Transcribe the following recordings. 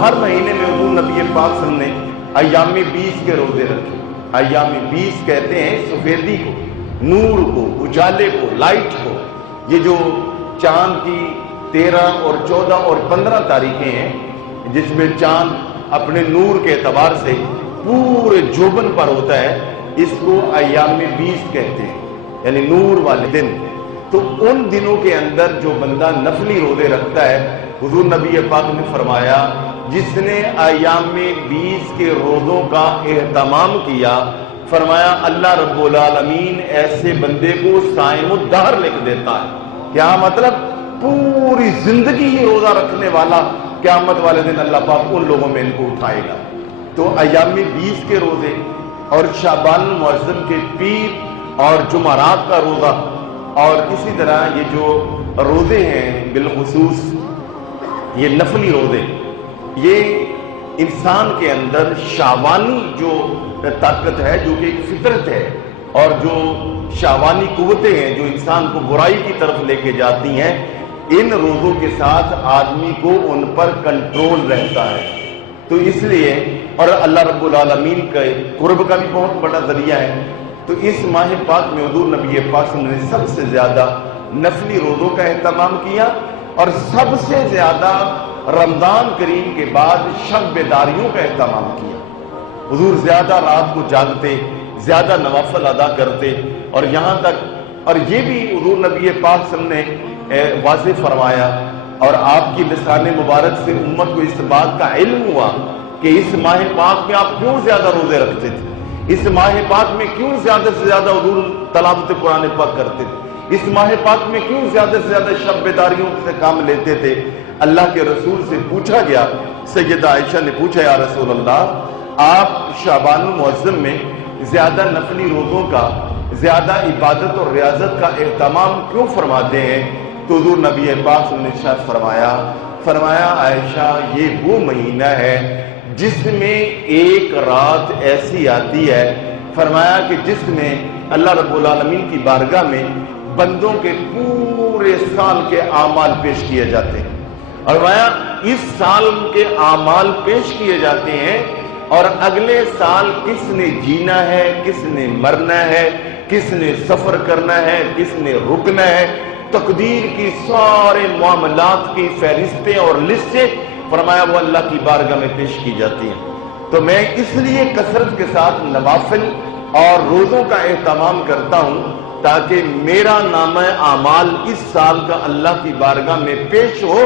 हर महीने में हुजूर नबी पाक सल्लल्लाहु अलैहि वसल्लम ने अय्याम 20 के रोजे रखे। अय्याम 20 कहते हैं सफेदी को, नूर को, उजाले को, लाइट को। ये जो चांद की 13 और 14 और 15 तारीखें हैं जिसमें चांद अपने नूर के एतबार से पूरे जोबन पर होता है, इसको अय्याम 20 कहते हैं, यानी नूर वाले दिन। तो उन दिनों के अंदर जो बंदा नफली रोजे रखता है, हुजूर नबी पाक ने फरमाया जिसने अय्याम 20 के रोजों का एहतमाम किया, फरमाया अल्लाह रब्बुल आलमीन ऐसे बंदे को साइमुद्दहर लिख देता है। क्या मतलब? पूरी जिंदगी ही रोजा रखने वाला क़यामत वाले दिन अल्लाह पाक उन लोगों में इनको उठाएगा। तो अय्याम 20 के रोजे और शाबान मुअज़्ज़म के पीर और जुमरात का रोजा, और इसी तरह ये जो रोजे हैं बिलखुसूस ये नफली रोजे, ये इंसान के अंदर शावानी जो ताकत है, जो कि एक फितरत है, और जो शावानी कुव्वतें हैं जो इंसान को बुराई की तरफ लेके जाती हैं, इन रोजों के साथ आदमी को उन पर कंट्रोल रहता है। तो इसलिए, और अल्लाह रब्बुल आलमीन के कुर्ब का भी बहुत बड़ा जरिया है। तो इस माह पाक में हुजूर नबी पाक ने सबसे ज्यादा नफली रोजों का एहतमाम किया, और सबसे ज्यादा रमजान करीम के बाद शब बेदारियों का एहतमाम किया। हुजूर ज्यादा रात को जागते, ज्यादा नवाफिल अदा करते, और यहाँ तक, और ये भी हुजूर नबी पाक ने वाज़ेह फरमाया, और आपकी लिसान मुबारक से उम्मत को इस बात का इल्म हुआ कि इस माह पाक में आप क्यों ज्यादा रोजे रखते थे, इस माह पाक में क्यों ज्यादा से ज्यादा हुजूर तलावत कुरान पाक करते थे, इस माह पाक में क्यों ज्यादा से ज्यादा शब बेदारियों से काम लेते थे। अल्लाह के रसूल से पूछा गया, सैयदा आयशा ने पूछा, या रसूल अल्लाह, आप शाबान मुअज़्ज़म में ज्यादा नफली रोजों का, ज्यादा इबादत और रियाजत का एहतमाम क्यों फरमाते हैं? तो हुजूर नबी पाक ने इरशाद फरमाया आयशा, ये वो महीना है जिसमें एक रात ऐसी आती है, फरमाया कि जिसमें अल्लाह रब्बुल आलमीन की बारगाह में बंदों के पूरे साल के आमाल पेश किए जाते हैं। और फरमाया इस साल के आमाल पेश किए जाते हैं, और अगले साल किसने जीना है, किसने मरना है, किसने सफर करना है, किसने रुकना है, तकदीर की सारे मामलात की फहरिस्तें और लिस्टें, फरमाया वो अल्लाह की बारगाह में पेश की जाती हैं। तो मैं इसलिए कसरत के साथ नवाफिल और रोजों का एहतमाम करता हूं, ताकि मेरा नामा आमाल इस साल का अल्लाह की बारगाह में पेश हो,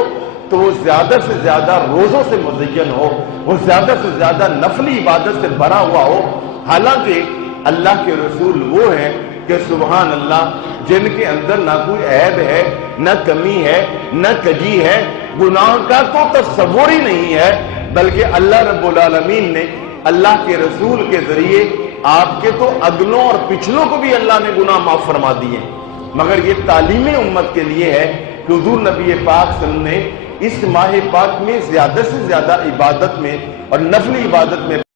तो वो ज्यादा से ज्यादा रोजों से मुज़य्यन हो, वो ज्यादा से ज्यादा नफली इबादत से भरा हुआ हो। हालांकि अल्लाह के रसूल वो हैं कि सुबहान अल्लाह, जिनके अंदर ना कोई ऐब है, न कमी है, न कजी है, गुनाह का तो तस्वुर ही नहीं है, बल्कि अल्लाह रब्बुल आलमीन ने अल्लाह के रसूल के जरिए आपके तो अगलों और पिछलों को भी अल्लाह ने गुनाह माफ फरमा दिए। मगर ये तालीम उम्मत के लिए है कि हुजूर नबी पाक ने इस माह पाक में ज्यादा से ज्यादा इबादत में और नफली इबादत में